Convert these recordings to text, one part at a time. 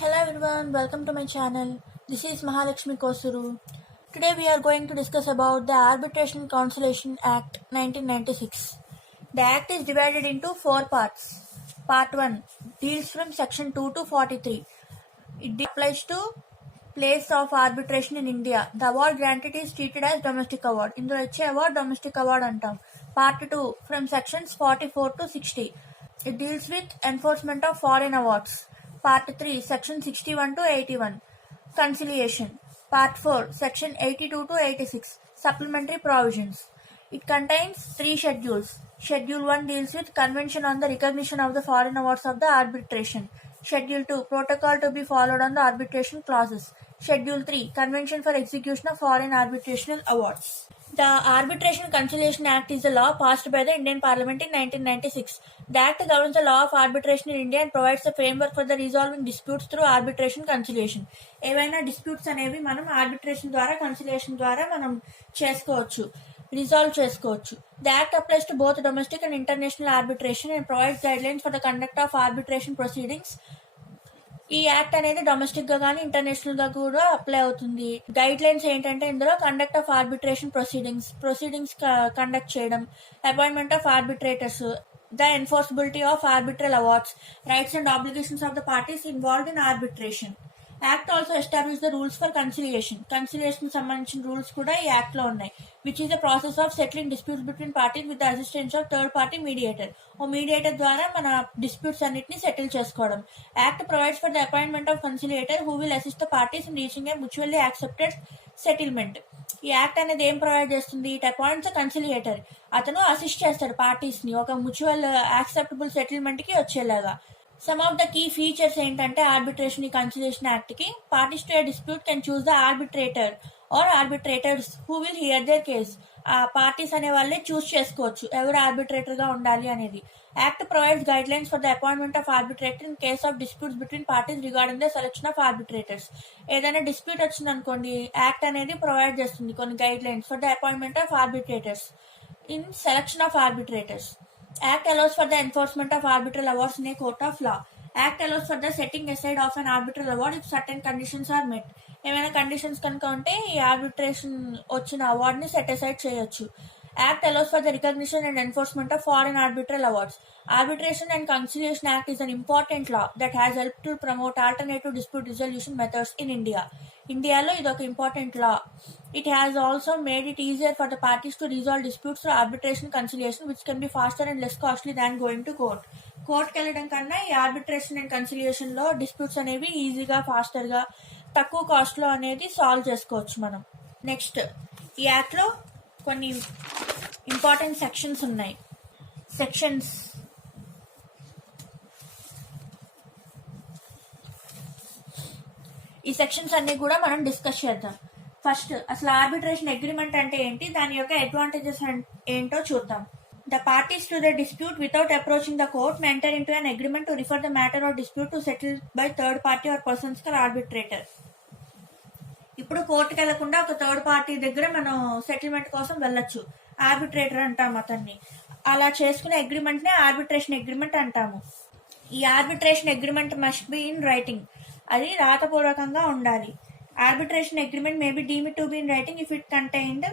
Hello everyone, welcome to my channel. This is Mahalakshmi Kosuru. Today we are going to discuss about the Arbitration and Conciliation Act 1996. The act is divided into four parts. Part 1 deals from section 2 to 43. It applies to place of arbitration in India. The award granted is treated as domestic award. ఇందులో ఇచ్చే award domestic award అంటాం. Part 2 from sections 44 to 60. It deals with enforcement of foreign awards. Part 3 section 61 to 81. Conciliation. Part 4 section 82 to 86. Supplementary provisions. It contains 3 schedules. Schedule 1 deals with Convention on the recognition of the foreign awards of the arbitration. Schedule 2 Protocol to be followed on the arbitration clauses. Schedule 3 Convention for execution of foreign arbitrational awards. The Arbitration and Conciliation Act is a law passed by the Indian Parliament in 1996. The Act governs the law of arbitration in India and provides a framework for the resolving disputes through arbitration conciliation. ఏవైనా disputes అనేవి మనం arbitration ద్వారా conciliation ద్వారా మనం చేసుకోవచ్చు, resolve చేసుకోవచ్చు. The Act applies to both domestic and international arbitration and provides guidelines for the conduct of arbitration proceedings. ఈ act అనేది డొమెస్టిక్ గా కానీ ఇంటర్నేషనల్ గా కూడా అప్లై అవుతుంది. గైడ్ లైన్స్ ఏంటంటే ఇందులో conduct of arbitration proceedings conduct చేయడం, appointment of arbitrators, the enforceability of arbitral awards, rights and obligations of the parties involved in arbitration. Act also establish the rules for conciliation సంబంధించిన rules కూడా ఈ act లో ఉన్నాయి. Which is the process of settling disputes between parties with the assistance of third party mediator. ఓ mediator ద్వారా మన disputes అన్నిటిని settle చేసుకోవడం. Act provides for the appointment of conciliator who will assist the parties in reaching a mutually accepted settlement. ఈ act అనేది ఏం provide చేస్తుంది? It appoints conciliator. అతను అసిస్ట్ చేస్తాడు పార్టీస్ ని ఒక మ్యూచువల్ యాక్సెప్టబుల్ సెటిల్మెంట్ కి వచ్చేలాగా. Some of the key features ఏంటంటే ఆర్బిట్రేషన్ ఈ కన్సిలియేషన్ యాక్ట్ కి parties to a dispute can choose the arbitrator or arbitrators who will hear their case. ఆ పార్టీస్ అనే వాళ్ళే చూస్ చేసుకోవచ్చు ఎవరు ఆర్బిట్రేటర్ గా ఉండాలి అనేది. Act provides guidelines for the appointment of arbitrator in case of disputes between parties regarding the selection of arbitrators. ఏదైనా dispute వచ్చింది అనుకోండి, యాక్ట్ అనేది ప్రొవైడ్ చేస్తుంది కొన్ని guide lines for the appointment of arbitrators in selection of arbitrators. Act allows for the enforcement of arbitral awards in a court of law. Act allows for the setting aside of an arbitral award if certain conditions are met. ఏమైనా కండిషన్స్ కనుక ఉంటే ఈ ఆర్బిట్రేషన్ వచ్చిన అవార్డ్ ని set aside చేయొచ్చు. Act allows for the recognition and enforcement of foreign arbitral awards. Arbitration and Conciliation Act is an important law that has helped to promote alternative dispute resolution methods in India. ఇండియాలో ఇది ఒక ఇంపార్టెంట్ లా. It has also made it easier for the parties to resolve disputes through arbitration conciliation, which can be faster and less costly than going to court. కోర్టుకి వెళ్ళడం కన్నా ఈ arbitration and conciliation లో డిస్ప్యూట్స్ అనేవి ఈజీగా ఫాస్టర్ గా తక్కువ కాస్ట్ లో అనేది సాల్వ్ చేసుకోవచ్చు మనం. నెక్స్ట్, ఈ యాక్ట్ లో కొన్ని ఇంపార్టెంట్ సెక్షన్స్ ఉన్నాయి. ఈ సెక్షన్స్ అన్ని కూడా మనం డిస్కస్ చేద్దాం. ఫస్ట్, అసలు ఆర్బిట్రేషన్ అగ్రిమెంట్ అంటే ఏంటి, దాని యొక్క అడ్వాంటేజెస్ ఏంటో చూద్దాం. The parties to the dispute without approaching the court may enter into an agreement to refer the matter or dispute to settle by third party or persons or arbitrator. ఇప్పుడు కోర్టుకి వెళ్లకుండా ఒక థర్డ్ పార్టీ దగ్గర మనం సెటిల్మెంట్ కోసం వెళ్ళొచ్చు. ఆర్బిట్రేటర్ అంటాము అతన్ని. అలా చేసుకునే అగ్రిమెంట్ నే ఆర్బిట్రేషన్ అగ్రిమెంట్ అంటాము. ఈ arbitration agreement must be in writing. అది రాతపూర్వకంగా ఉండాలి. Arbitration agreement may be deemed to be in writing if it contained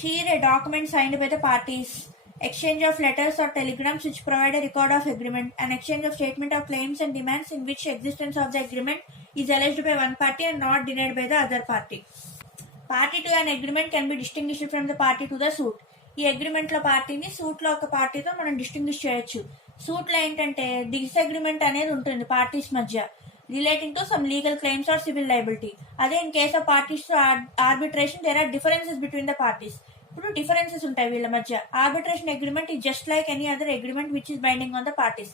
here a document signed by the parties, exchange of letters or telegrams which provide a record of agreement, an exchange of statement of claims and demands in which existence of the agreement is alleged by one party and not denied by the other party. Party to an agreement can be distinguished from the party to the suit. ఈ అగ్రిమెంట్ లో పార్టీని సూట్ లో ఒక పార్టీతో మనం డిస్టింగ్విష్ చేయొచ్చు. సూట్ లో ఏంటంటే డిస్అగ్రిమెంట్ అనేది ఉంటుంది పార్టీస్ మధ్య, relating to some legal claims or civil liability. అదే in case of parties to arbitration there are differences between the parties. ఇప్పుడు డిఫరెన్సెస్ ఉంటాయి వీళ్ళ మధ్య. Arbitration agreement is just like any other agreement which is binding on the parties.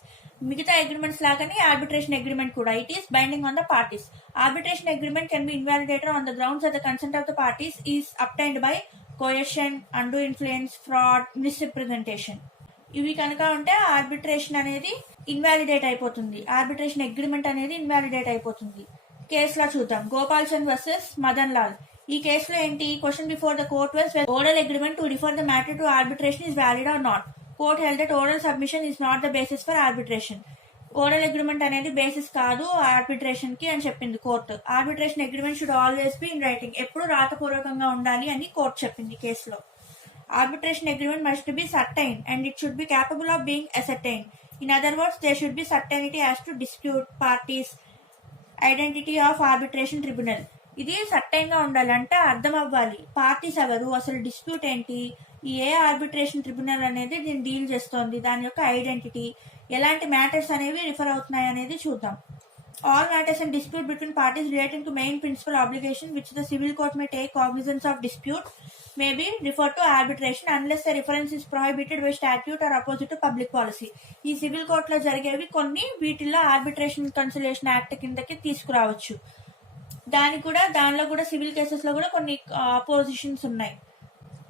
మిగతా అగ్రిమెంట్స్ లాగానే arbitration agreement కూడా it is binding on the parties. Arbitration agreement can be invalidated on the grounds that the consent of the parties is obtained by coercion, undue influence, fraud, misrepresentation. ఇవి కనుక ఉంటే ఆర్బిట్రేషన్ అనేది ఇన్వాలిడేట్ అయిపోతుంది. Arbitration agreement అనేది ఇన్వాలిడేట్ అయిపోతుంది. కేసులో చూద్దాం. గోపాల్ చంద్ వర్సెస్ మదన్ లాల్. ఈ కేసులో ఏంటి, question before the court was oral agreement to refer the matter to arbitration is valid or not. Court held that oral submission is not the basis for arbitration. Oral agreement అనేది basis కాదు arbitration కి అని చెప్పింది కోర్టు. Arbitration agreement should always be in writing, ఎప్పుడు రాతపూర్వకంగా ఉండాలి అని కోర్టు చెప్పింది కేసులో. Arbitration agreement must be certain and it should be capable of being ascertained. In other words, there should be certainty as to dispute parties, identity of arbitration tribunal. ఇది సర్టైన్ గా ఉండాలి అంటే అర్థం అవ్వాలి పార్టీస్ ఎవరు, అసలు డిస్ప్యూట్ ఏంటి, ఏ ఆర్బిట్రేషన్ ట్రిబ్యునల్ అనేది దీన్ని డీల్ చేస్తోంది, దాని యొక్క ఐడెంటిటీ, ఎలాంటి మ్యాటర్స్ అనేవి రిఫర్ అవుతున్నాయి అనేది చూద్దాం. All matters and dispute between parties relating to main principal obligation which the civil court may take cognizance of dispute may be referred to arbitration unless the reference is prohibited by statute or opposite to public policy. ఈ civil court లో జరిగేవి కొన్ని, వీటిల్లో arbitration cancellation act కిందకి తీసుకురావచ్చు. దానిలో కూడా civil cases లో కూడా కొన్ని అపోజిషన్స్ ఉన్నాయి.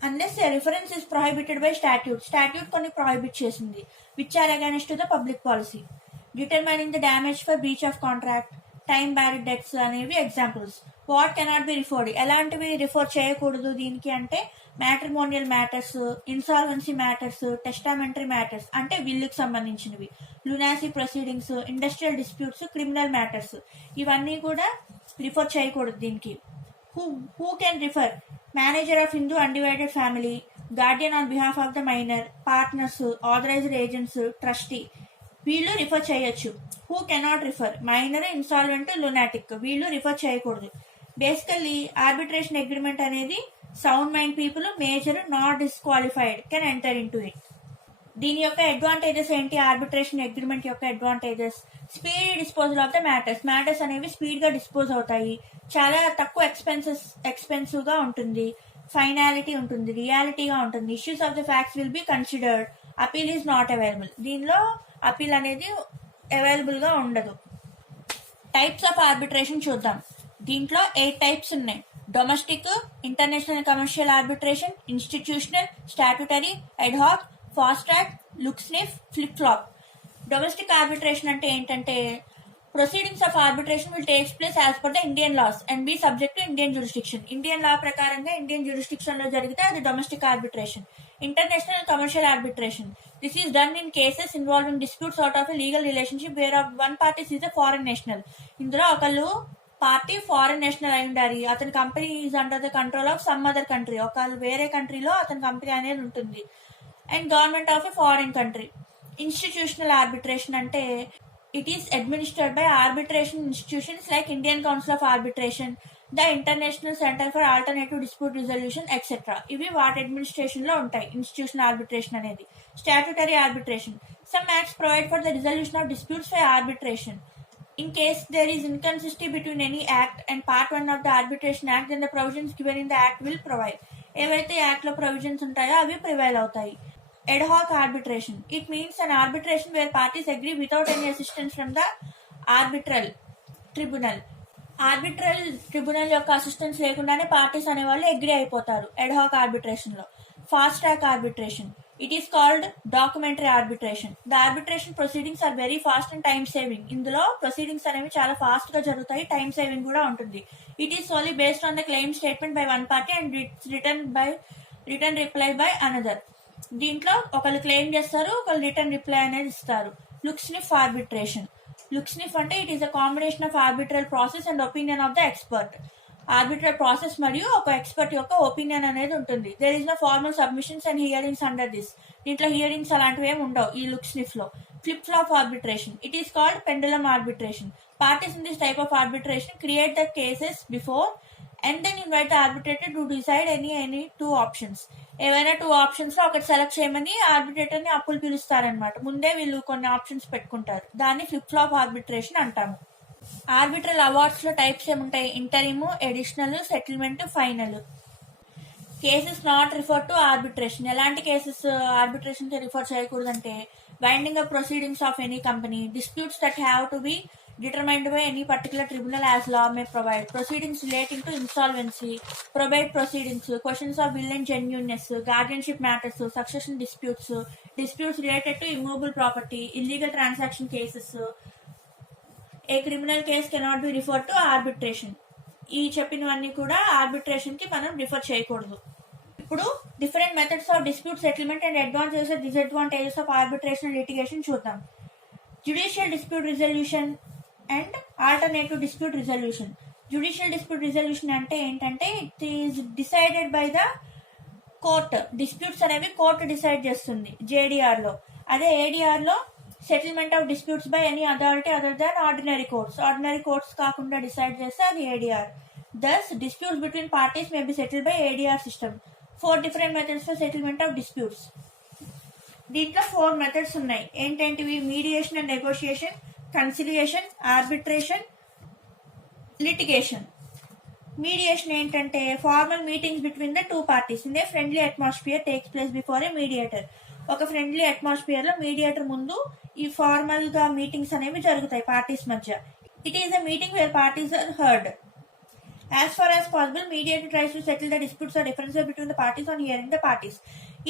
unless a reference is prohibited by statute కొన్ని prohibit చేసింది, which are against to the public policy. Determining the damage for breach of contract, time barred debts అనేవి examples. What cannot be referred, ఎలాంటివి refer చేయకూడదు దీనికి అంటే matrimonial matters, insolvency matters, testamentary matters అంటే విల్లుకి సంబంధించినవి, lunacy proceedings, industrial disputes, criminal matters, ఇవన్నీ కూడా రిఫర్ చేయకూడదు దీనికి. Who can refer, manager of Hindu undivided family, guardian on behalf of the minor, partners, authorised agents, trustee, వీళ్ళు రిఫర్ చేయొచ్చు. Who cannot refer, minor, insolvent, lunatic, వీళ్ళు refer చేయకూడదు. Basically arbitration agreement అనేది sound mind people, major, not disqualified can enter in to it. దీని యొక్క అడ్వాంటేజెస్ ఏంటి, arbitration agreement యొక్క advantages, speed disposal of the matters అనేవి స్పీడ్ గా డిస్పోజ్ అవుతాయి, చాలా తక్కువ ఎక్స్పెన్సివ్ గా ఉంటుంది, ఫైనాలిటీ ఉంటుంది, రియాలిటీగా ఉంటుంది, issues of the facts will be considered, appeal is not available, దీనిలో అపీల్ అనేది అవైలబుల్ గా ఉండదు. టైప్స్ ఆఫ్ ఆర్బిట్రేషన్ చూద్దాం. దీంట్లో 8 టైప్స్ ఉన్నాయి. Domestic, international commercial arbitration, institutional, statutory, ad hoc, fast track, look sniff, flip flop. Domestic arbitration అంటే ఏంటంటే proceedings of arbitration will takes place as per the Indian laws and be subject to Indian jurisdiction. Indian law ప్రకారంగా Indian jurisdiction లో జరిగితే అది domestic arbitration. International commercial arbitration, this is done in cases involving disputes out of a legal relationship where one party is a foreign national. ఇందులో ఒకళ్ళు party foreign national అయి ఉండాలి, అతని company is under the control of some other country, ఒకళ్ళు వేరే కంట్రీలో అతని కంపెనీ అనేది ఉంటుంది, and government of a foreign country. Institutional arbitration అంటే it is administered by arbitration institutions like Indian Council of Arbitration, the International Center for Alternative Dispute Resolution, etc. ఇవి వాటి అడ్మినిస్ట్రేషన్ లో ఉంటాయి. ఇన్స్టిట్యూషనల్ ఆర్బిట్రేషన్ అనేది. Statutory arbitration, some acts provide for the resolution of disputes by arbitration. In case there is inconsistency between any act and part 1 of the arbitration act, then the provisions given in the act will provide. ఏవైతే యాక్ట్ లో ప్రొవిజన్స్ ఉంటాయో అవి ప్రివైల్ అవుతాయి. Ad hoc arbitration, it means an arbitration where parties agree without any assistance from the arbitral tribunal. Arbitral tribunal యొక్క assistance లేకుండానే parties అనేవాళ్ళు agree అయిపోతారు ad hoc arbitration లో. Fast track arbitration, it is called documentary arbitration. The arbitration proceedings are very fast and time saving. ఇందులో proceedings అనేవి చాలా fast గా జరుగుతాయి, టైమ్ సేవింగ్ కూడా ఉంటుంది. It is only based on the claim statement by one party and return reply by another. దీంట్లో ఒకళ్ళు claim చేస్తారు, ఒకళ్ళు రిటర్న్ రిప్లై అనేది ఇస్తారు. Look sniff arbitration, look sniff అంటే it is a combination of arbitral process and opinion of the expert. Arbitral process మరియు ఒక expert యొక్క ఒపీనియన్ అనేది ఉంటుంది. There is no formal submissions and hearings under this. దీంట్లో hearings అలాంటివి ఏమి ఉండవు ఈ లుక్ స్నిఫ్ లో. Flip flop arbitration, it is called pendulum arbitration. Parties in this type of arbitration create the cases before and then invite the arbitrator to decide any two options. ఏవైనా 2 ఆప్షన్స్ లో ఒకటి సెలెక్ట్ చేయమని ఆర్బిట్రేటర్ ని అప్పులు పిలుస్తారనమాట. ముందే వీళ్ళు కొన్ని ఆప్షన్స్ పెట్టుకుంటారు. దాన్ని ఫ్లిప్ ఫ్లాప్ ఆర్బిట్రేషన్ అంటాము. ఆర్బిట్రల్ అవార్డ్స్ లో టైప్స్ ఏముంటాయి, interim, additional, settlement, final. Cases not refer to arbitration, ఎలాంటి కేసెస్ ఆర్బిట్రేషన్ కి రిఫర్ చేయకూడదంటే winding up proceedings of any company, disputes that have to be determined by any particular tribunal as law may provide, proceedings relating to insolvency, probate proceedings, questions of will and genuineness, guardianship matters, succession disputes, disputes related to immovable property, illegal transaction cases. A criminal case cannot be referred to arbitration. ఈ చెప్పినవన్నీ కూడా ఆర్బిట్రేషన్ కి మనం రిఫర్ చేయకూడదు. ఇప్పుడు different methods of dispute settlement and advantages disadvantages of arbitration litigation చూద్దాం. Judicial dispute resolution and alternative dispute resolution. Judicial dispute resolution అంటే ఏంటంటే it is decided by the court. Disputes అనేవి కోర్టు డిసైడ్ చేస్తుంది జేడీఆర్లో. అదే ఏడీఆర్లో settlement of disputes by any authority other than ordinary courts. Ordinary courts కాకుండా decide చేస్తే అది ADR. Thus, disputes between parties may be settled by ADR system. 4 different methods for settlement of disputes. దీంట్లో 4 methods ఉన్నాయి. ఏంటంటివి? Mediation and negotiation, conciliation, arbitration, litigation. Mediation ఏంటంటే formal meetings between the 2 parties in a friendly atmosphere takes place before a mediator. ఒక friendly atmosphere లో mediator ముందు ఈ formal గా meetings అనేవి జరుగుతాయి పార్టీస్ మధ్య. It is a meeting where parties are heard. As far as possible, mediator tries to settle the disputes or differences between the parties on hearing the parties.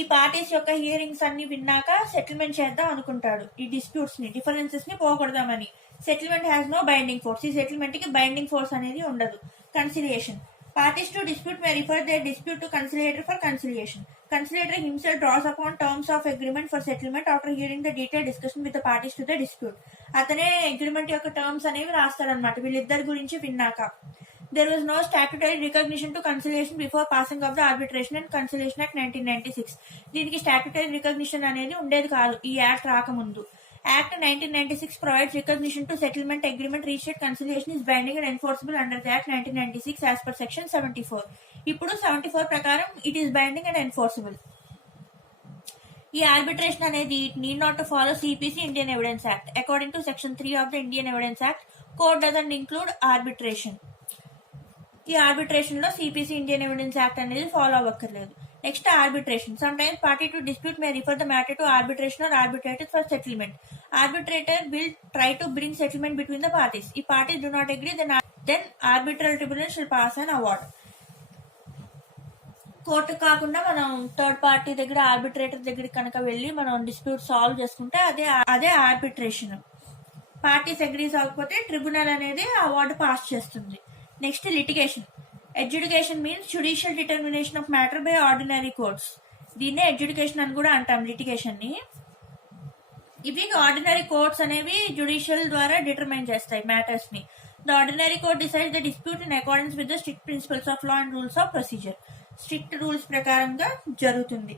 ఈ పార్టీస్ యొక్క హియరింగ్స్ అన్ని విన్నాక సెటిల్మెంట్ చేద్దాం అనుకుంటాడు. ఈ డిస్ప్యూట్స్ ని, డిఫరెన్సెస్ ని పోగొడదామని. Settlement has no binding force. ఈ సెటిల్మెంట్ కి బైండింగ్ ఫోర్స్ అనేది ఉండదు. Conciliation. Parties to dispute may refer their dispute to conciliator for conciliation. Conciliator himself draws upon terms of agreement for settlement after hearing the detailed discussion with the parties to the dispute. అతనే అగ్రిమెంట్ యొక్క టర్మ్స్ అనేవి రాస్తాడనమాట వీళ్ళిద్దరి గురించి విన్నాక. There was no statutory recognition to conciliation before passing of the Arbitration and Conciliation Act 1996. దీనికి statutory recognition అనేది ఉండేది కాదు ఈ యాక్ట్ రాకముందు. Act 1996 provides recognition to settlement agreement reached at conciliation is binding and enforceable under the Act 1996 as per section 74. ఇప్పుడు 74 ప్రకారం it is binding and enforceable. ఈ ఆర్బిట్రేషన్ అనేది it need not to follow CPC Indian Evidence Act. According to section 3 of the Indian Evidence Act, court doesn't include arbitration. ఈ arbitration లో CPC Indian evidence act అనేది follow అవ్వక్కర్లేదు. Next arbitration. Sometimes party to dispute may refer the matter to arbitration or arbitrator for settlement. Arbitrator will try to bring settlement between the parties. ఈ parties do not agree then arbitral tribunal shall pass an award. Court కాకుండా మనం third party దగ్గర ఆర్బిట్రేటర్ దగ్గర కనుక వెళ్ళి మనం dispute solve చేసుకుంటే అదే ఆర్బిట్రేషన్. పార్టీస్ అగ్రీస్ అవ్వకపోతే ట్రిబ్యునల్ అనేది అవార్డు పాస్ చేస్తుంది. Next litigation. Adjudication means judicial determination of matter by ordinary courts. దీన్నే అడ్జుడికేషన్ అని కూడా అంటాం లిటిగేషన్ ని. ఇవి ఆర్డినరీ కోర్ట్స్ అనేవి జ్యుడిషియల్ ద్వారా డిటర్మైన్ చేస్తాయి మ్యాటర్స్ ని. The ordinary court decides the dispute in accordance with the strict principles of law and rules of procedure. Strict rules ప్రకారంగా జరుగుతుంది.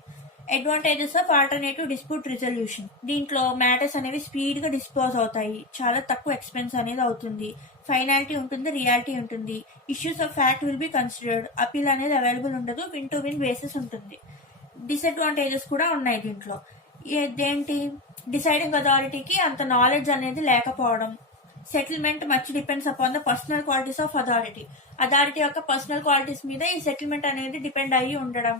Advantages of alternative dispute resolution. దీంట్లో మ్యాటర్స్ అనేవి స్పీడ్ గా డిస్పోజ్ అవుతాయి. చాలా తక్కువ ఎక్స్పెన్స్ అనేది అవుతుంది. ఫైనాలిటీ ఉంటుంది, రియాలిటీ ఉంటుంది. Issues of fact will be considered. Appeal అనేది అవైలబుల్ ఉండదు. విన్ టు విన్ బేసిస్ ఉంటుంది. డిసడ్వాంటేజెస్ కూడా ఉన్నాయి దీంట్లో. ఏంటి? డిసైడింగ్ అథారిటీకి అంత నాలెడ్జ్ అనేది లేకపోవడం. Settlement much depends upon the personal qualities of authority. Authority యొక్క పర్సనల్ క్వాలిటీస్ మీద ఈ సెటిల్మెంట్ అనేది డిపెండ్ అయ్యి ఉండడం.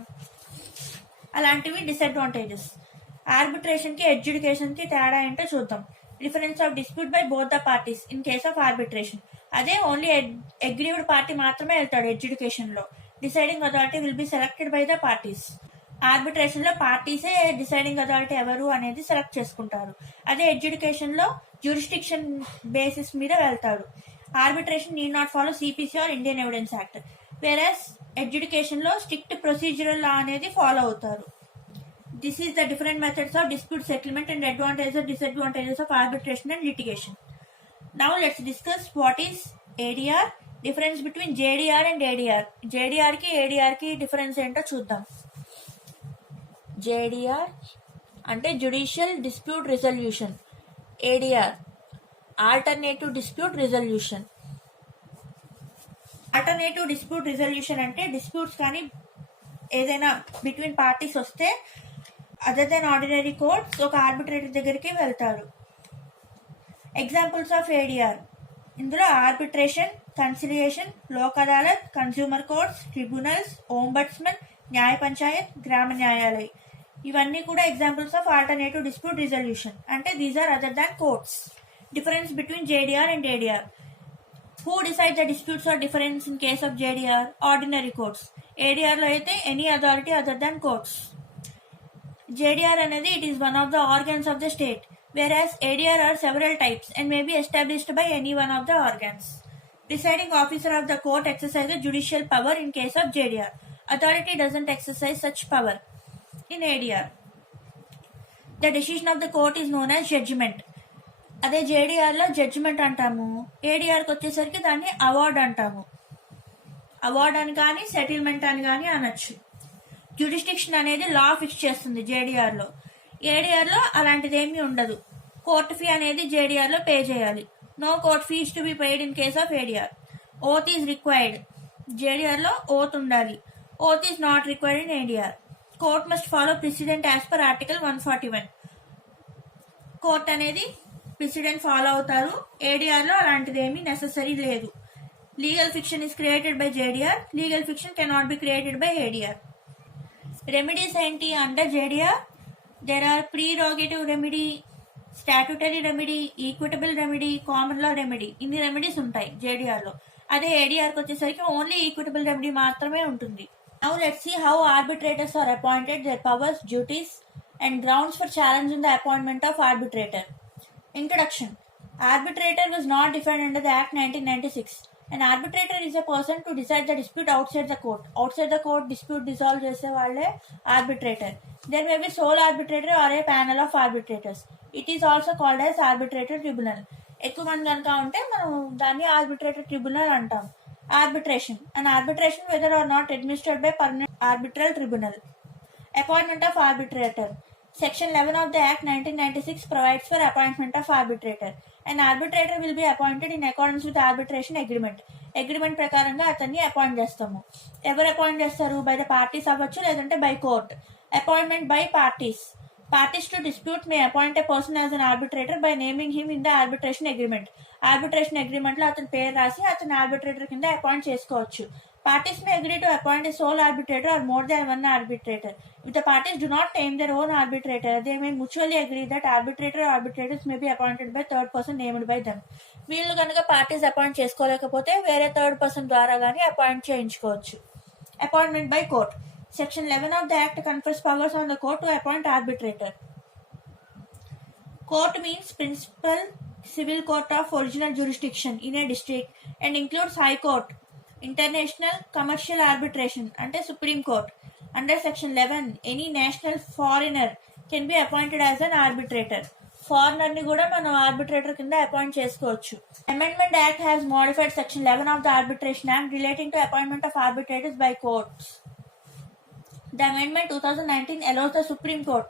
అలాంటివి డిసడ్వాంటేజెస్. ఆర్బిట్రేషన్ కి అడ్జుడికేషన్ కి తేడా ఏంటో చూద్దాం. Difference of dispute by both the parties in case of arbitration. అదే ఓన్లీ అగ్రీవ్డ్ పార్టీ మాత్రమే వెళ్తాడు అడ్జుడికేషన్ లో. Deciding authority will be selected by the parties. Arbitration లో పార్టీసే డిసైడింగ్ అథారిటీ ఎవరు అనేది సెలెక్ట్ చేసుకుంటారు. అదే అడ్జుడికేషన్ లో జ్యూరిస్డిక్షన్ బేసిస్ మీద వెళ్తాడు. Arbitration need not follow CPC or Indian evidence act. Whereas adjudication లో స్ట్రిక్ట్ ప్రొసీజరల్ లా అనేది ఫాలో అవుతారు. This is the different methods of dispute settlement and advantages and disadvantages of arbitration and litigation. Now let's discuss what is ADR, difference between JDR and ADR. JDR ki ADR ki difference ento chuddam. JDR ante judicial dispute resolution. ADR alternative dispute resolution. Alternative dispute resolution ante disputes కానీ ఏదైనా between parties వస్తే other than ordinary courts ఒక arbitrator దగ్గరికి వెళ్తారు. Examples of ADR. ఇందులో arbitration, conciliation, Lok Adalat, consumer courts, tribunals, ombudsman, Nyaya Panchayat, Gram Nyayalaya ఇవన్నీ కూడా examples of alternative dispute resolution. అంటే these are other than courts. Difference between JDR and ADR. Who decides the disputes or difference in case of JDR? Ordinary courts. ADR లో అయితే any authority other than courts. JDR అనేది it is one of the organs of the state, whereas ADR are several types and may be established by any one of the organs. Presiding officer of the court exercises judicial power in case of JDR. Authority doesn't exercise such power in ADR. The decision of the court is known as judgment. అదే జేడీఆర్లో జడ్జిమెంట్ అంటాము. ఏడీఆర్కి వచ్చేసరికి దాన్ని అవార్డ్ అంటాము. అవార్డ్ అని కానీ సెటిల్మెంట్ అని కానీ అనొచ్చు. జ్యుడిస్డిక్షన్ అనేది లా ఫిక్స్ చేస్తుంది జేడీఆర్లో. ఏడీఆర్లో అలాంటిది ఏమీ ఉండదు. కోర్ట్ ఫీ అనేది జేడీఆర్లో పే చేయాలి. No court fees to be paid in case of ADR. Oath is required. జేడీఆర్లో ఓత్ ఉండాలి. Oath is not required in ADR. Court must follow precedent as per article 141. Court అనేది precedent follow అవుతారు. ఏడీఆర్లో అలాంటిది ఏమీ necessary లేదు. Legal fiction is created by JDR. Legal fiction cannot be created by ADR. Remedies ఏంటి under JDR? There are prerogative remedy, statutory remedy, equitable remedy, common లా రెమెడీ. ఇన్ని రెమెడీస్ ఉంటాయి జేడీఆర్లో. అదే ఏడీఆర్కి వచ్చేసరికి ఓన్లీ ఈక్విటబుల్ రెమెడీ మాత్రమే ఉంటుంది. Now let's see how arbitrators are appointed, their powers, duties and grounds for challenging the appointment of arbitrator. Introduction. Arbitrator was not defined under the Act 1996. An arbitrator is a person to decide the dispute outside the court. Outside the court dispute dissolve చేసే వాళ్ళే arbitrator. There may be sole arbitrator or a panel of arbitrators. It is also called as arbitrator tribunal. ఎక్కువ మంది కనుక ఉంటే మనం దాన్ని arbitrator tribunal అంటాం. Arbitration. An arbitration whether or not administered by permanent arbitral tribunal. Appointment of arbitrator. Section 11 of the Act 1996 provides for appointment of arbitrator. An arbitrator will be appointed in accordance with arbitration agreement. Agreement ప్రకారంగా అతన్ని అపాయింట్ చేస్తాము. ఎవరు అపాయింట్ చేస్తారు? By the parties అవ్వచ్చు, లేదంటే by court. Appointment by parties. Parties to dispute may appoint a person as an arbitrator by naming him in the arbitration agreement. Arbitration agreement లో అతని పేరు రాసి అతని ఆర్బిట్రేటర్ కింద అపాయింట్ చేసుకోవచ్చు. Parties may agree to appoint a sole arbitrator or more than one arbitrator. If the parties do not name their own arbitrator, they may mutually agree that arbitrator or arbitrators may be appointed by third person named by them. వీళ్ళు కనుక parties appoint చేసుకోలేకపోతే వేరే third person ద్వారా కానీ అపాయింట్ చేయించుకోవచ్చు. Appointment by court. Section 11 of the Act confers powers on the court to appoint arbitrator. Court means principal civil court of original jurisdiction in a district and includes High Court, International Commercial Arbitration ante Supreme Court. Under Section 11, any national foreigner can be appointed as an arbitrator. Foreigner ni kuda మనం arbitrator కింద అపాయింట్ చేసుకోవచ్చు. Amendment Act has modified Section 11 of the Arbitration Act relating to appointment of arbitrators by courts. The amendment 2019 allows the Supreme Court,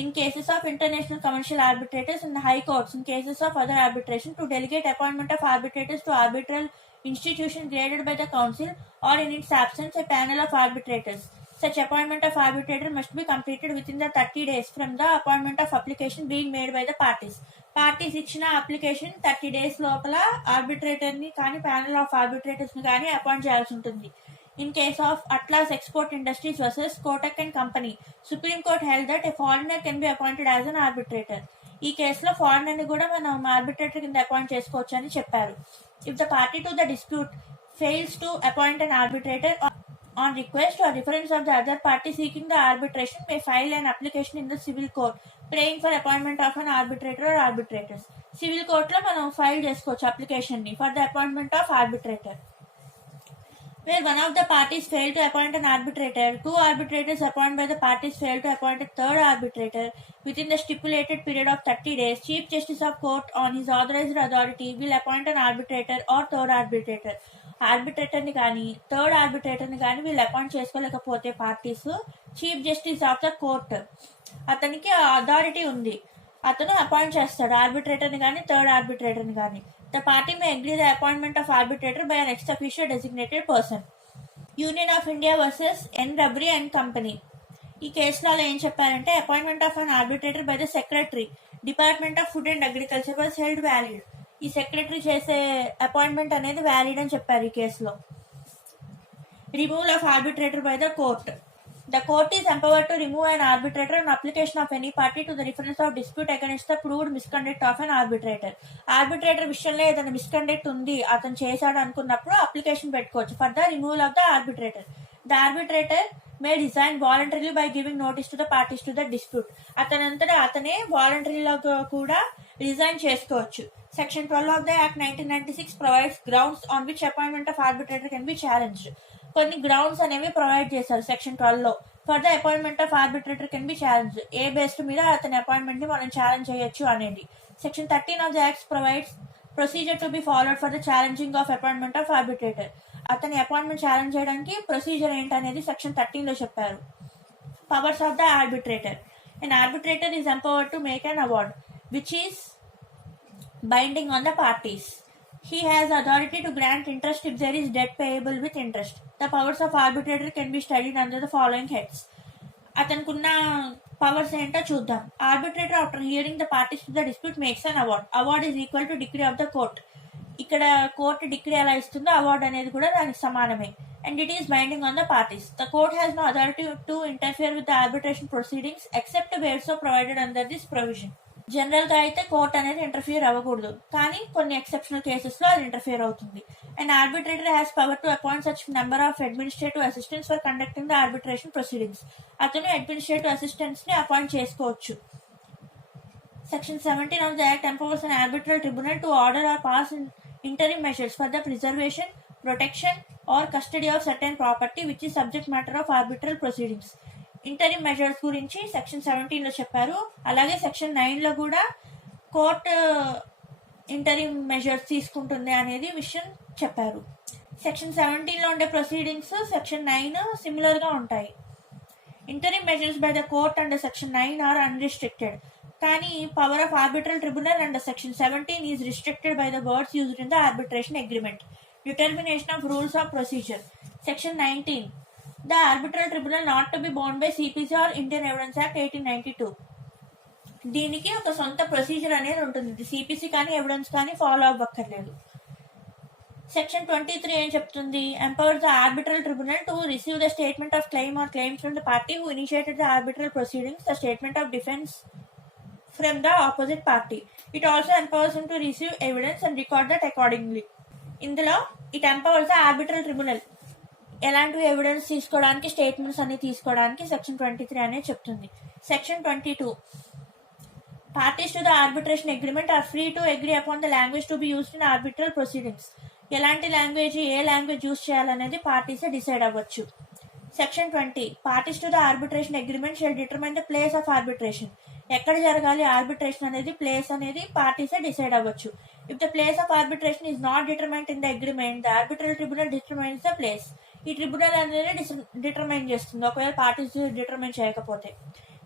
in cases of international commercial arbitrators, and the High Courts, in cases of other arbitration, to delegate appointment of arbitrators to arbitral institution graded by the Council or, in its absence, a panel of arbitrators. Such appointment of arbitrator must be completed within the 30 days from the appointment of application being made by the parties. Parties ఇచ్చిన అప్లికేషన్ 30 days లోపల ఆర్బిట్రేటర్ని కానీ panel of ఆర్బిట్రేటర్స్ని కానీ అపాయింట్ చేయాల్సి ఉంటుంది. In case of Atlas Export Industries versus Kotak and Company, Supreme Court held that a foreigner can be appointed as an arbitrator. ఈ కేసులో ఫారినర్ని కూడా మనం ఆర్బిట్రేటర్ కింద అపాయింట్ చేసుకోవచ్చు అని చెప్పారు. If the party to the dispute fails to appoint an arbitrator on request or reference of the other party seeking the arbitration may file an application in the civil court praying for appointment of an arbitrator or arbitrators. Civil court లో మనం ఫైల్ చేసుకోవచ్చు అప్లికేషన్ని for the appointment of arbitrator. Where one of the parties failed to appoint an arbitrator, two arbitrators appointed by the parties failed to appoint a third arbitrator within the stipulated period of 30 days, Chief Justice of Court on his authorized authority will appoint an arbitrator or third arbitrator. ఆర్బిట్రేటర్ని కానీ థర్డ్ ఆర్బిట్రేటర్ని కానీ వీళ్ళు appoint చేసుకోలేకపోతే parties, chief justice of the court అతనికి authority ఉంది, అతను అపాయింట్ చేస్తాడు ఆర్బిట్రేటర్ని కానీ థర్డ్ ఆర్బిట్రేటర్ని కానీ. The party may agree the appointment of arbitrator by an ex officio designated person. Union of India versus N. Rabri and Company. ఈ కేసులో ఏం చెప్పారంటే appointment of an arbitrator by the secretary department of food and agriculture was held valid. ఈ సెక్రటరీ చేసే అపాయింట్మెంట్ అనేది వ్యాలిడ్ అని చెప్పారు ఈ కేసులో. Removal of arbitrator by the court. The court is empowered to remove an arbitrator on application of any party to the reference of dispute against the proved misconduct of an arbitrator. Arbitrator విషయంలో ఏదైనా మిస్కండక్ట్ ఉంది అతను చేశాడు అనుకున్నప్పుడు application పెట్టుకోవచ్చు for the removal of the arbitrator. The arbitrator may resign voluntarily by giving notice to the parties to the dispute. అతనంతటా అతనే వాలంటరీలో కూడా రిజైన్ చేసుకోవచ్చు. Section 12 of the Act 1996 provides grounds on which appointment of arbitrator can be challenged. కొన్ని గ్రౌండ్స్ అనేవి ప్రొవైడ్ చేశారు సెక్షన్ 12 లో. For the appointment of arbitrator can be challenge. ఏ బేస్డ్ మీద అతని అపాయింట్మెంట్ ని మనం ఛాలెంజ్ చేయొచ్చు అనేది. సెక్షన్ 13 of the act provides procedure to be followed for the challenging of appointment of arbitrator. అతని అపాయింట్మెంట్ ఛాలెంజ్ చేయడానికి ప్రొసీజర్ ఏంటనేది సెక్షన్ 13 లో చెప్పారు. Powers of the arbitrator. An arbitrator is empowered to make an award which is binding on the parties. He has authority to grant interest if there is debt payable with interest. The powers of arbitrator can be studied under the following heads. అతనుకున్న powers ఏంటో చూద్దాం. Arbitrator after hearing the parties to the dispute makes an award. Award is equal to decree of the court. ఇక్కడ court decree ఎలా ఇస్తుందో అవార్డ్ అనేది కూడా దానికి సమానమే. And it is binding on the parties. The court has no authority to interfere with the arbitration proceedings except where so provided under this provision. General గా అయితే కోర్ట్ అనేది ఇంటర్ఫియర్ అవ్వకూడదు, కానీ కొన్ని ఎక్సెప్షనల్ కేసెస్ లో అది ఇంటర్ఫియర్ అవుతుంది. An arbitrator has power to appoint such number of administrative assistants for conducting the arbitration proceedings. అతను అడ్మినిస్ట్రేటివ్ అసిస్టెంట్స్ ని అపాయింట్ చేసుకోవచ్చు. Section 17 of the Act empowers an arbitral tribunal to order or pass interim measures for the preservation, protection or custody of certain property which is subject matter of arbitral proceedings. Interim measures గురించి సెక్షన్ 17 లో చెప్పారు. అలాగే సెక్షన్ 9 లో కూడా court interim measures తీసుకుంటుంది అనేది విషయం చెప్పారు. సెక్షన్ 17 లో ఉండే ప్రొసీడింగ్స్ సెక్షన్ 9 సిమిలర్ గా ఉంటాయి. Interim measures by the court under section 9 are unrestricted, కానీ power of arbitral tribunal under section 17 is restricted by the words used in the arbitration agreement. Determination of rules of procedure. Section 19. The arbitral tribunal not to be bound by CPC or Indian Evidence Act 1892. దీనికి ఒక సొంత ప్రొసీజర్ అనేది ఉంటుంది. సిపిసి కానీ ఎవిడెన్స్ కానీ ఫాలో అవ్వక్కర్లేదు. సెక్షన్ 23 ఏం చెప్తుంది? Empowers the arbitral tribunal to receive the statement of claim or claims from the party who initiated the arbitral proceedings, the statement of defence from the opposite party. It also empowers him to receive evidence and record that accordingly. ఇందులో it empowers the arbitral tribunal ఎలాంటి evidence తీసుకోవడానికి, statements అన్ని తీసుకోవడానికి section 23 అనేది చెప్తుంది. Section 22. Parties to the arbitration agreement are free to agree upon the language to be used in arbitral proceedings. ఎలాంటి లాంగ్వేజ్, ఏ language use చేయాలనేది పార్టీసే డిసైడ్ అవ్వచ్చు. సెక్షన్ 20. Parties to the arbitration agreement shall determine the place of arbitration. ఎక్కడ జరగాలి ఆర్బిట్రేషన్ అనేది, ప్లేస్ అనేది పార్టీసే డిసైడ్ అవ్వచ్చు. If the place of arbitration is not determined in the agreement, the arbitral tribunal determines the place. ఈ ట్రిబ్యునల్ అనేది డిటర్మైన్ చేస్తుంది ఒకవేళ పార్టీస్ డిటర్మైన్ చేయకపోతే.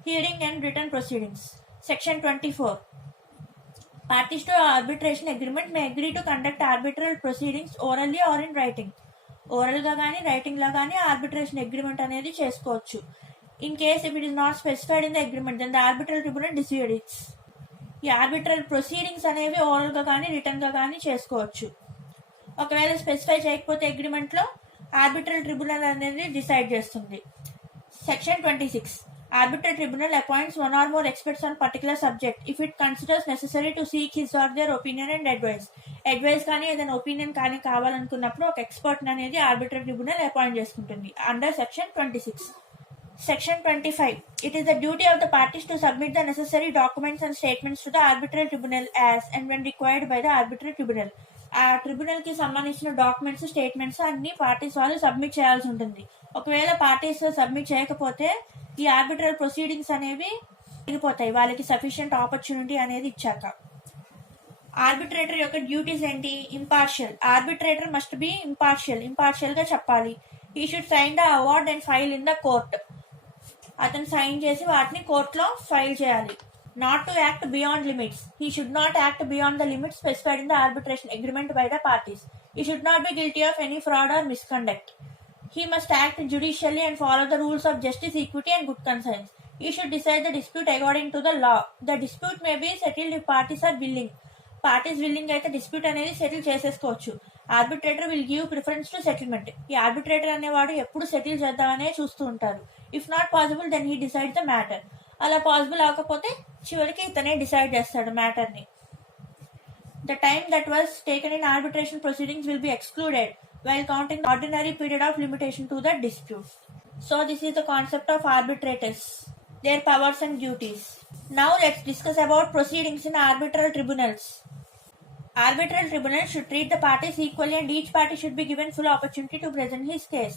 Hearing and return proceedings. Section 24. Parties to arbitration agreement may agree to conduct arbitral proceedings orally or in writing. Oral గా కానీ writing లో కానీ arbitration agreement అనేది చేసుకోవచ్చు. In case if it is not specified in the agreement then the arbitral tribunal decides. ఈ arbitral proceedings అనేవి oral గా కానీ రిటర్న్ గా కానీ చేసుకోవచ్చు. ఒకవేళ స్పెసిఫై చేయకపోతే అగ్రిమెంట్ లో ఆర్బిట్రల్ ట్రిబ్యునల్ అనేది డిసైడ్ చేస్తుంది. సెక్షన్ 26. Arbitral tribunal appoints one or more experts on particular subject if it considers necessary to seek his are their opinion and advice. Advice కానీ ఏదైనా ఒపీనియన్ కానీ కావాలనుకున్నప్పుడు ఒక ఎక్స్పర్ట్ అనేది ఆర్బిట్రల్ ట్రిబ్యునల్ అపాయింట్ చేసుకుంటుంది అండర్ సెక్షన్ 26. Section 25. It is the duty of the parties to submit the necessary documents and statements to the arbitral tribunal as and when required by the arbitral tribunal. ఆ ట్రిబ్యునల్ కి సంబంధించిన documents, statements అన్ని పార్టీస్ వాళ్ళు సబ్మిట్ చేయాల్సి ఉంటుంది. ఒకవేళ parties submit చేయకపోతే ఈ ఆర్బిట్రల్ ప్రొసీడింగ్స్ అనేవి ఆగిపోతాయి, వాళ్ళకి సఫిషియంట్ ఆపర్చునిటీ అనేది ఇచ్చాక. ఆర్బిట్రేటర్ యొక్క డ్యూటీస్ ఏంటి? Impartial. Arbitrator must be impartial గా చెప్పాలి. He should sign the award and file in the court. అతను సైన్ చేసి వాటిని కోర్టులో ఫైల్ చేయాలి. Not to act beyond limits. He should not act beyond the limits specified in the arbitration agreement by the parties. He should not be guilty of any fraud or misconduct. He must act judicially and follow the rules of justice, equity and good conscience. He should decide the dispute according to the law. The dispute may be settled if parties are willing. Parties willing అయితే dispute అనేది settle చేసేసుకోవచ్చు. Arbitrator will give preference to settlement. ఈ arbitrator అనేవాడు ఎప్పుడు settle చేద్దామనే చూస్తూ ఉంటారు. If not possible then he decide the matter. అలా పాసిబుల్ అవ్వకపోతే చివరికి ఇతనే డిసైడ్ చేస్తాడు మ్యాటర్ ని. The time that was taken in arbitration proceedings will be excluded while counting the ordinary period of limitation to the dispute. So this is the concept of arbitrators, their powers and duties. Now let's discuss about proceedings in arbitral tribunals. Arbitral tribunals should treat the parties equally and each party should be given full opportunity to present his case.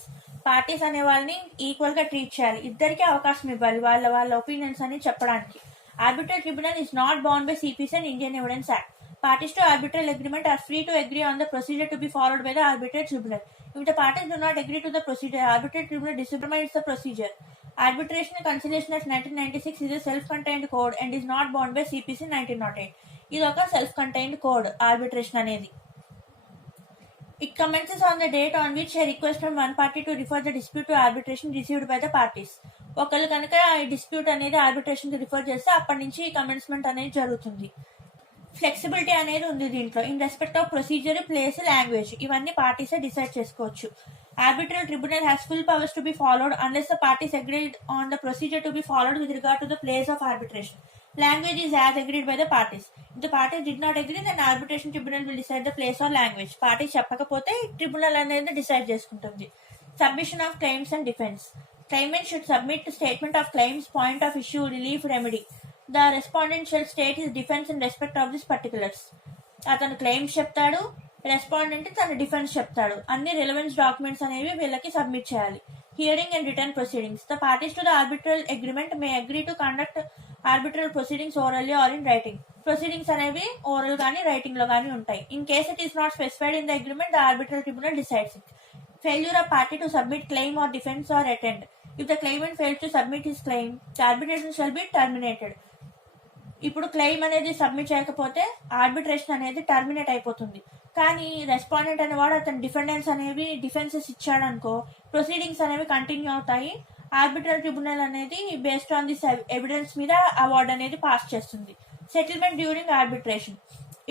Parties అనే వాళ్ళని ఈక్వల్ గా ట్రీట్ చేయాలి, ఇద్దరికి అవకాశం ఇవ్వాలి వాళ్ళ ఒపీనియన్స్ అని చెప్పడానికి. Arbitral tribunal is not bound by CPC and Indian Evidence Act. Parties to arbitral agreement are free to agree on the procedure to be followed by the arbitral tribunal. If the parties do not agree to the procedure, arbitral tribunal determines the procedure. Arbitration and Conciliation Act 1996 is a self-contained code and is not bound by CPC 1908. ఇది ఒక self-contained code, arbitration అనేది. It commences on the date on which a request from one party to refer the dispute to arbitration received by the parties. ఒకళ్ళు కనుక ఈ డిస్ప్యూట్ అనేది ఆర్బిట్రేషన్ కి రిఫర్ చేస్తే అప్పటి నుంచి కమెన్స్మెంట్ అనేది జరుగుతుంది. ఫ్లెక్సిబిలిటీ అనేది ఉంది దీంట్లో. In respect of procedure, place, language ఇవన్నీ పార్టీసే డిసైడ్ చేసుకోవచ్చు. Arbitral tribunal has full powers to be followed unless the parties agreed on the procedure to be followed with regard to the place of arbitration. Language is as agreed by the parties. If the parties did not agree, then arbitration tribunal will decide the place or language. Parties చెప్పకపోతే ట్రిబ్యునల్ అనేది డిసైడ్ చేసుకుంటుంది. Submission of claims and defense. Claimant should submit statement of claims, point of issue, relief, remedy. The respondent shall state his defense in respect of these particulars. అతను క్లెయిమ్స్ చెప్తాడు, రెస్పాండెంట్ తన డిఫెన్స్ చెప్తాడు. అన్ని relevance documents అనేవి వీళ్ళకి సబ్మిట్ చేయాలి. Hearing and written proceedings. The parties to the arbitral agreement may agree to conduct arbitral proceedings orally or in writing. Proceedings అనేవి oral గానీ రైటింగ్ లో గానీ ఉంటాయి. In case it is not specified in the agreement, the arbitral tribunal decides it. Failure of party to submit claim or defense or attend. If the claimant fails to submit his claim, the arbitration shall be terminated. ఇప్పుడు క్లెయిమ్ అనేది సబ్మిట్ చేయకపోతే ఆర్బిట్రేషన్ అనేది టర్మినేట్ అయిపోతుంది. కానీ రెస్పాండెంట్ అనేవాడు అతని డిఫెన్సెస్ ఇచ్చాడనుకో, ప్రొసీడింగ్స్ అనేవి కంటిన్యూ అవుతాయి. ఆర్బిట్రల్ ట్రిబ్యునల్ అనేది బేస్డ్ ఆన్ దిస్ ఎవిడెన్స్ మీద అవార్డ్ అనేది పాస్ చేస్తుంది. Settlement during arbitration.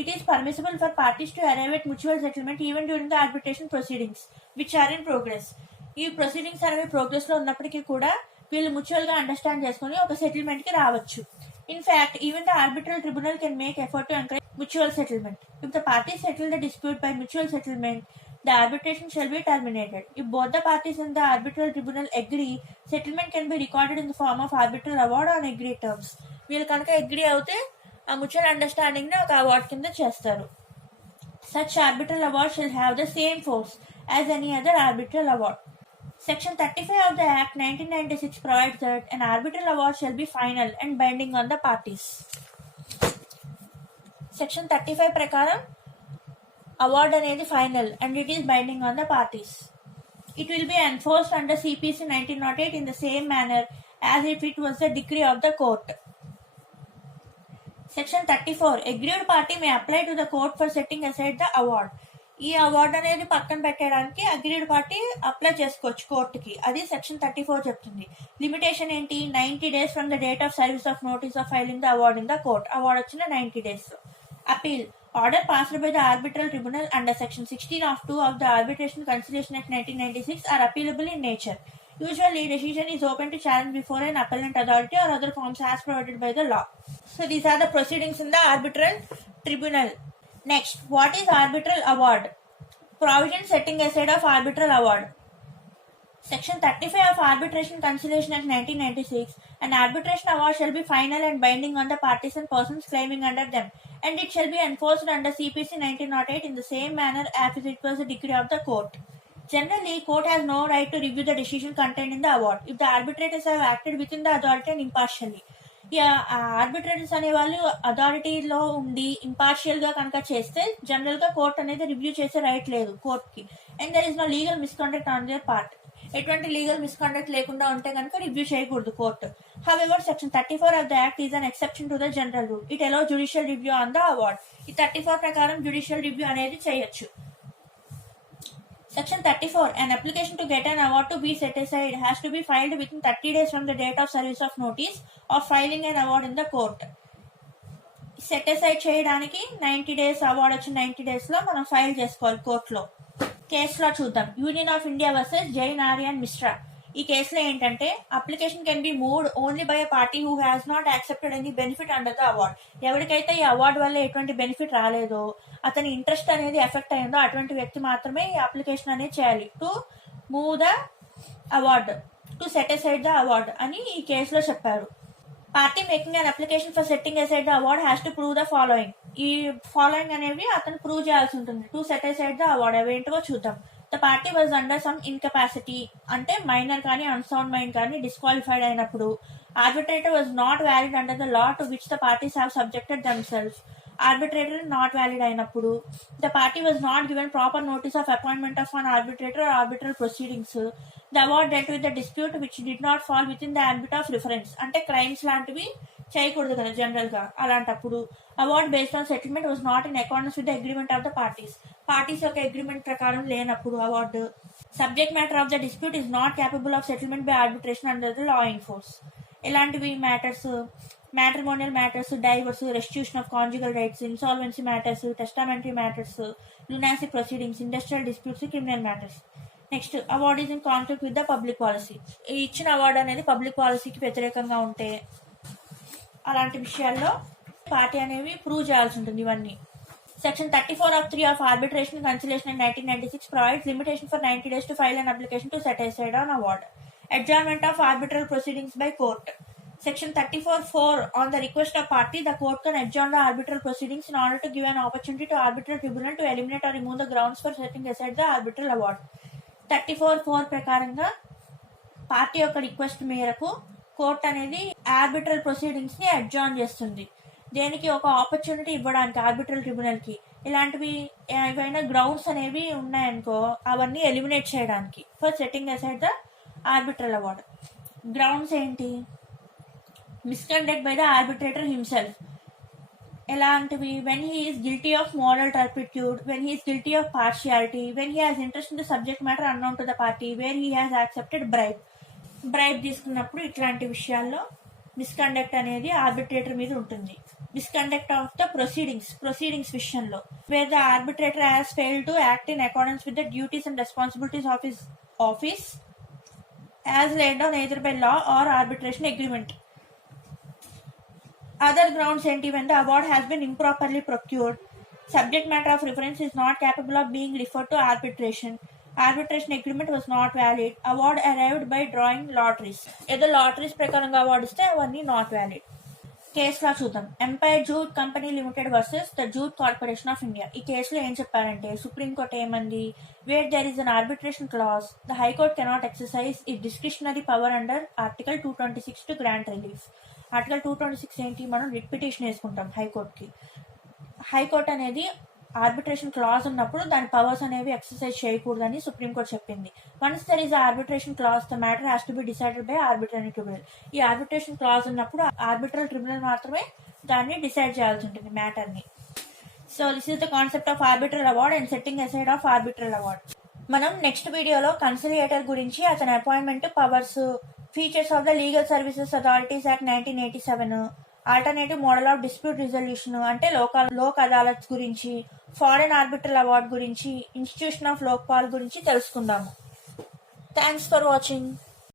It is permissible for parties to arrive at mutual settlement even during the arbitration proceedings, which are in progress. ఈ ప్రొసీడింగ్స్ అనేవి ప్రోగ్రెస్ లో ఉన్నప్పటికీ కూడా వీళ్ళు మ్యూచువల్ గా అండర్స్టాండ్ చేసుకుని ఒక సెటిల్మెంట్ కి రావచ్చు. In fact, even the arbitral tribunal can make effort to encourage mutual settlement. If the parties settle the dispute by mutual settlement, the arbitration shall be terminated. If both the parties in the arbitral tribunal agree, settlement can be recorded in the form of arbitral award on agreed terms. వీళ్ళు కనుక అగ్రీ అవుతే ఆ mutual understanding ని ఒక అవార్డ్ కింద చేస్తారు. Such arbitral award shall have the same force as any other arbitral award. Section 35 of the Act 1996 provides that an arbitral award shall be final and binding on the parties. Section 35 ప్రకారం award అనేది final and it is binding on the parties. It will be enforced under CPC 1908 in the same manner as if it was the decree of the court. Section 34. Aggrieved party may apply to the court for setting aside the award. ఈ అవార్డ్ అనేది పక్కన పెట్టడానికి agreed party apply చేసుకోవచ్చు కోర్టుకి. అది సెక్షన్ 34 చెప్తుంది. లిమిటేషన్ ఏంటి? 90 days from the date of service of notice of filing the award in the court. Award వచ్చిన 90 days. Appeal. Order passed by the arbitral tribunal under section 16 of 2 of the Arbitration Conciliation Act 1996 are appealable in nature. Usually, decision is open to challenge before an appellant authority or other forms as provided by the law. So, these are the proceedings in the arbitral tribunal. Next, what is arbitral award? Provision setting aside of arbitral award. Section 35 of Arbitration Conciliation Act 1996. An arbitration award shall be final and binding on the parties and persons claiming under them, and it shall be enforced under CPC 1908 in the same manner as if it was a decree of the court. Generally, court has no right to review the decision contained in the award if the arbitrators have acted within the authority and impartially. Arbitrators అనే వాళ్ళు అథారిటీలో ఉండి ఇంపార్షియల్ గా కనుక చేస్తే జనరల్ గా కోర్ట్ అనేది రివ్యూ చేసే రైట్ లేదు కోర్ట్ కి. And there is no legal misconduct on their part. ఎటువంటి లీగల్ మిస్కండక్ట్ లేకుండా ఉంటే కనుక రివ్యూ చేయకూడదు కోర్టు. However, Section 34 of the Act is an exception to the general rule. It allows judicial review on the award. ఈ 34 ప్రకారం judicial review అనేది చేయొచ్చు. Section 34. An application to get an award to be set aside has to be filed within 30 days from the date of service of notice of filing an award in the court. Set aside చేయడానికి 90 days award వచ్చి 90 days లో మనం ఫైల్ చేసుకోవాలి కోర్టులో. కేసులో చూద్దాం. Union of India versus Jain ఆర్యన్ మిశ్రా. ఈ కేసులో ఏంటంటే application can be moved only by a party who has not accepted any benefit under the award. ఎవరికైతే ఈ అవార్డు వల్ల ఎటువంటి బెనిఫిట్ రాలేదో, అతని ఇంట్రెస్ట్ అనేది ఎఫెక్ట్ అయిందో అటువంటి వ్యక్తి మాత్రమే ఈ అప్లికేషన్ అనేది చేయాలి. To move the award, to set aside the award అని ఈ కేసులో చెప్పారు. Party making an application for setting aside the award has to prove the following. ఈ ఫాలోయింగ్ అనేవి అతను ప్రూవ్ చేయాల్సి ఉంటుంది to set aside the award. అవేంటో చూద్దాం. The party was under some incapacity అంటే మైనర్ కానీ అన్సౌండ్ మైండ్ కానీ డిస్క్వాలిఫైడ్ అయినప్పుడు arbitrator was not valid under the law to which the parties have subjected themselves. Arbitrator not valid అయినప్పుడు the party was not given proper notice of appointment of an arbitrator or arbitral proceedings. The award dealt with the dispute which did not fall within the ambit of reference అంటే crimes లాంటివి చేయకూడదు కదా general గా. అలాంటప్పుడు award based on settlement was not in accordance with the agreement of the parties యొక్క agreement ప్రకారం లేనప్పుడు award. Subject matter of the dispute is not capable of settlement by arbitration under the law in force. ఇలాంటివి matters matrimonial matters, divorce, restitution of conjugal rights, insolvency matters, testamentary matters, lunatic proceedings, industrial disputes, criminal matters. Next award is in conflict with the public policy. ఈ ఇచ్చిన అవార్డు అనేది పబ్లిక్ పాలసీకి వ్యతిరేకంగా ఉంటే అలాంటి విషయాల్లో పార్టీ అనేవి ప్రూవ్ చేయాల్సి ఉంటుంది. ఇవన్నీ Section 34 of 3 of Arbitration and Conciliation in 1996 provides limitation for 90 days to file an application to set aside an award. Adjournment of arbitral proceedings by court. Section 34(4) on the request of party, the court can adjourn the arbitral proceedings in order to give an opportunity to arbitral tribunal to eliminate or remove the grounds for setting aside the arbitral award. 34(4) ప్రకారంగా పార్టీ యొక్క రిక్వెస్ట్ మేరకు కోర్ట్ అనేది arbitral proceedings ని అడ్జార్న్ చేస్తుంది. దేనికి ఒక ఆపర్చునిటీ ఇవ్వడానికి ఆర్బిట్రల్ ట్రిబ్యునల్ కి. ఇలాంటివి ఏవైనా గ్రౌండ్స్ అనేవి ఉన్నాయనుకో అవన్నీ ఎలిమినేట్ చేయడానికి for setting aside the arbitral award. Grounds ఏంటి? Misconduct by the arbitrator himself. ఎలాంటివి? When he is guilty of moral turpitude, when he is guilty of partiality, when he has interest in the subject matter unknown to the party, where he has accepted bribe తీసుకున్నప్పుడు ఇట్లాంటి విషయాల్లో misconduct అనేది arbitrator మీద ఉంటుంది. Misconduct of the proceedings విషయంలో where the arbitrator has failed to act in accordance with the duties and responsibilities of his office as laid down either by law or arbitration agreement. Other grounds ఏంటి? when the award has been improperly procured, subject matter of reference is not capable of being referred to arbitration agreement was not valid, award arrived by drawing lotteries. ఏదో lotteries ప్రకారంగా award ఇస్తే అవన్నీ not valid. కేసులా చూద్దాం. Empire jute company limited versus the jute corporation of India. ఈ కేసులో ఏం చెప్పారంటే సుప్రీంకోర్టు ఏమంది? Where there is an arbitration clause, the high court cannot exercise it discretionary power under article 226 to grant relief. Article 226 ఏంటి? మనం writ petition వేసుకుంటాం హైకోర్టుకి. హైకోర్టు అనేది ఆర్బిట్రేషన్ క్లాజ్ ఉన్నప్పుడు దాని పవర్స్ అనేవి ఎక్సర్సైజ్ చేయకూడదని సుప్రీంకోర్టు చెప్పింది. Once there is arbitration clause the matter has to be decided by arbitrary tribunal. ఈ ఆర్బిట్రేషన్ క్లాజ్ ఉన్నప్పుడు ఆర్బిట్రల్ ట్రిబ్యునల్ మాత్రమే దాన్ని డిసైడ్ చేయాల్సి ఉంటుంది మ్యాటర్ ని. So this is the concept of arbitral award and setting aside of arbitral award. మనం next వీడియోలో conciliator గురించి, అతని appointment powers, features of the legal services authorities act 1987, alternative model of dispute resolution అంటే లోక్ అదాలత్ గురించి, foreign arbitral award గురించి, institution of Lokpal గురించి తెలుసుకుందాము. Thanks for watching.